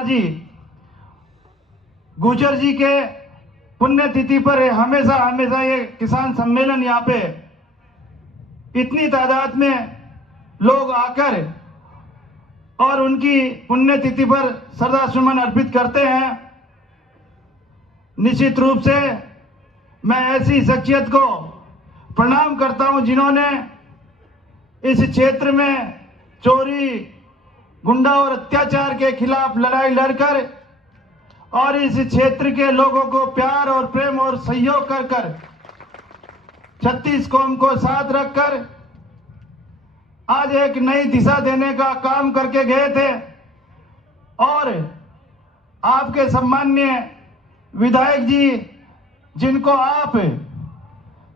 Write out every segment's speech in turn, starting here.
कुमार जी गुर्जर जी के पुण्यतिथि पर हमेशा हमेशा ये किसान सम्मेलन यहाँ पे इतनी तादाद में लोग आकर और उनकी पुण्यतिथि पर श्रद्धासुमन अर्पित करते हैं। निश्चित रूप से मैं ऐसी शख्सियत को प्रणाम करता हूं जिन्होंने इस क्षेत्र में चोरी, गुंडा और अत्याचार के खिलाफ लड़ाई लड़कर और इस क्षेत्र के लोगों को प्यार और प्रेम और सहयोग कर कर 36 कौम को साथ रखकर आज एक नई दिशा देने का काम करके गए थे। और आपके सम्माननीय विधायक जी जिनको आप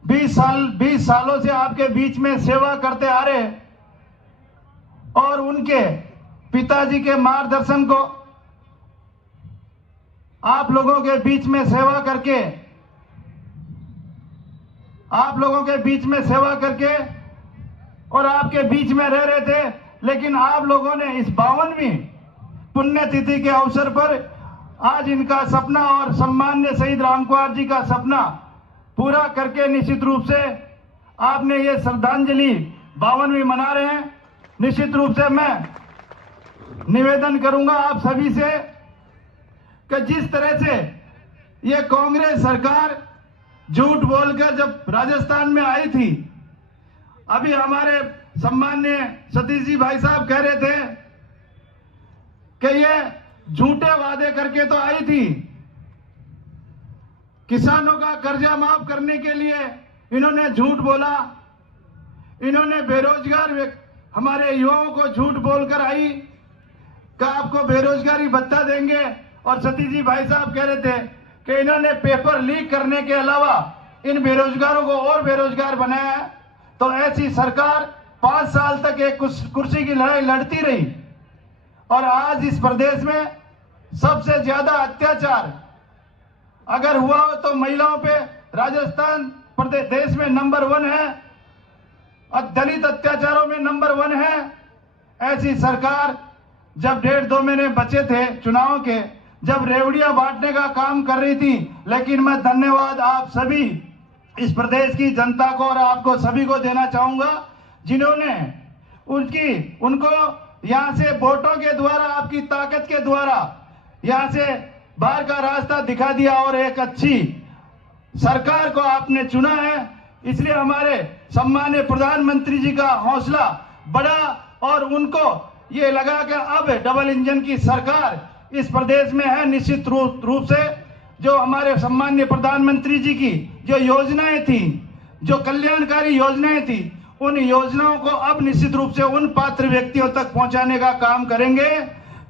20 सालों से आपके बीच में सेवा करते आ रहे और उनके पिताजी के मार्गदर्शन को आप लोगों के बीच में सेवा करके और आपके बीच में रह रहे थे, लेकिन आप लोगों ने इस 52वीं पुण्यतिथि के अवसर पर आज इनका सपना और सम्माननीय शहीद रामकुमार जी का सपना पूरा करके निश्चित रूप से आपने ये श्रद्धांजलि 52वीं मना रहे हैं। निश्चित रूप से मैं निवेदन करूंगा आप सभी से कि जिस तरह से ये कांग्रेस सरकार झूठ बोलकर जब राजस्थान में आई थी, अभी हमारे सम्माननीय सतीश जी भाई साहब कह रहे थे कि ये झूठे वादे करके तो आई थी। किसानों का कर्जा माफ करने के लिए इन्होंने झूठ बोला, इन्होंने बेरोजगार हमारे युवाओं को झूठ बोलकर आई कि आपको बेरोजगारी भत्ता देंगे। और सतीश जी भाई साहब कह रहे थे कि इन्होंने पेपर लीक करने के अलावा इन बेरोजगारों को और बेरोजगार बनाया है। तो ऐसी सरकार 5 साल तक एक कुर्सी की लड़ाई लड़ती रही और आज इस प्रदेश में सबसे ज्यादा अत्याचार अगर हुआ हो तो महिलाओं पे राजस्थान प्रदेश देश में नंबर 1 है और दलित अत्याचारों में नंबर 1 है। ऐसी सरकार जब 1.5-2 महीने बचे थे चुनाव के, जब रेवड़ियां बांटने का काम कर रही थी, लेकिन मैं धन्यवाद आप सभी इस प्रदेश की जनता को और आपको सभी को देना चाहूंगा जिन्होंने उनको यहां से वोटों के द्वारा, आपकी ताकत के द्वारा यहां से बाहर का रास्ता दिखा दिया और एक अच्छी सरकार को आपने चुना है। इसलिए हमारे सम्माननीय प्रधानमंत्री जी का हौसला बढ़ा और उनको ये लगा कि अब डबल इंजन की सरकार इस प्रदेश में है। निश्चित रूप से जो हमारे सम्माननीय प्रधानमंत्री जी की जो योजनाएं थी, जो कल्याणकारी योजनाएं थी, उन योजनाओं को अब निश्चित रूप से उन पात्र व्यक्तियों तक पहुंचाने का काम करेंगे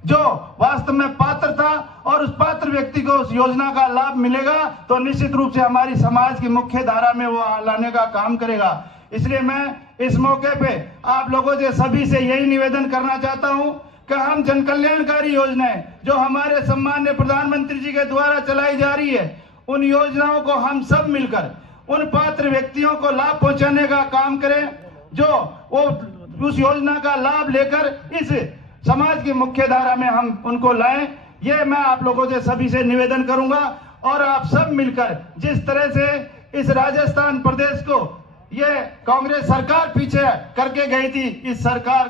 जो वास्तव में पात्र था और उस पात्र व्यक्ति को उस योजना का लाभ मिलेगा तो निश्चित रूप से हमारी समाज की मुख्य धारा में वो लाने का काम करेगा। इसलिए मैं इस मौके पे आप लोगों से सभी से यही निवेदन करना चाहता हूं कि हम जन कल्याणकारी योजनाएं जो हमारे सम्माननीय प्रधानमंत्री जी के द्वारा चलाई जा रही है, उन योजनाओं को हम सब मिलकर उन पात्र व्यक्तियों को लाभ पहुंचाने का काम करें जो वो उस योजना का लाभ लेकर इस समाज की मुख्य धारा में हम उनको लाएं। ये मैं आप लोगों से सभी से निवेदन करूंगा और आप सब मिलकर जिस तरह से इस राजस्थान प्रदेश को ये कांग्रेस सरकार पीछे करके गई थी, इस सरकार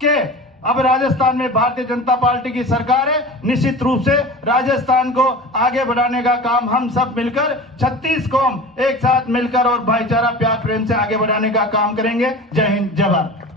के अब राजस्थान में भारतीय जनता पार्टी की सरकार है। निश्चित रूप से राजस्थान को आगे बढ़ाने का काम हम सब मिलकर 36 कौम एक साथ मिलकर और भाईचारा प्यार प्रेम से आगे बढ़ाने का काम करेंगे। जय हिंद, जय भारत।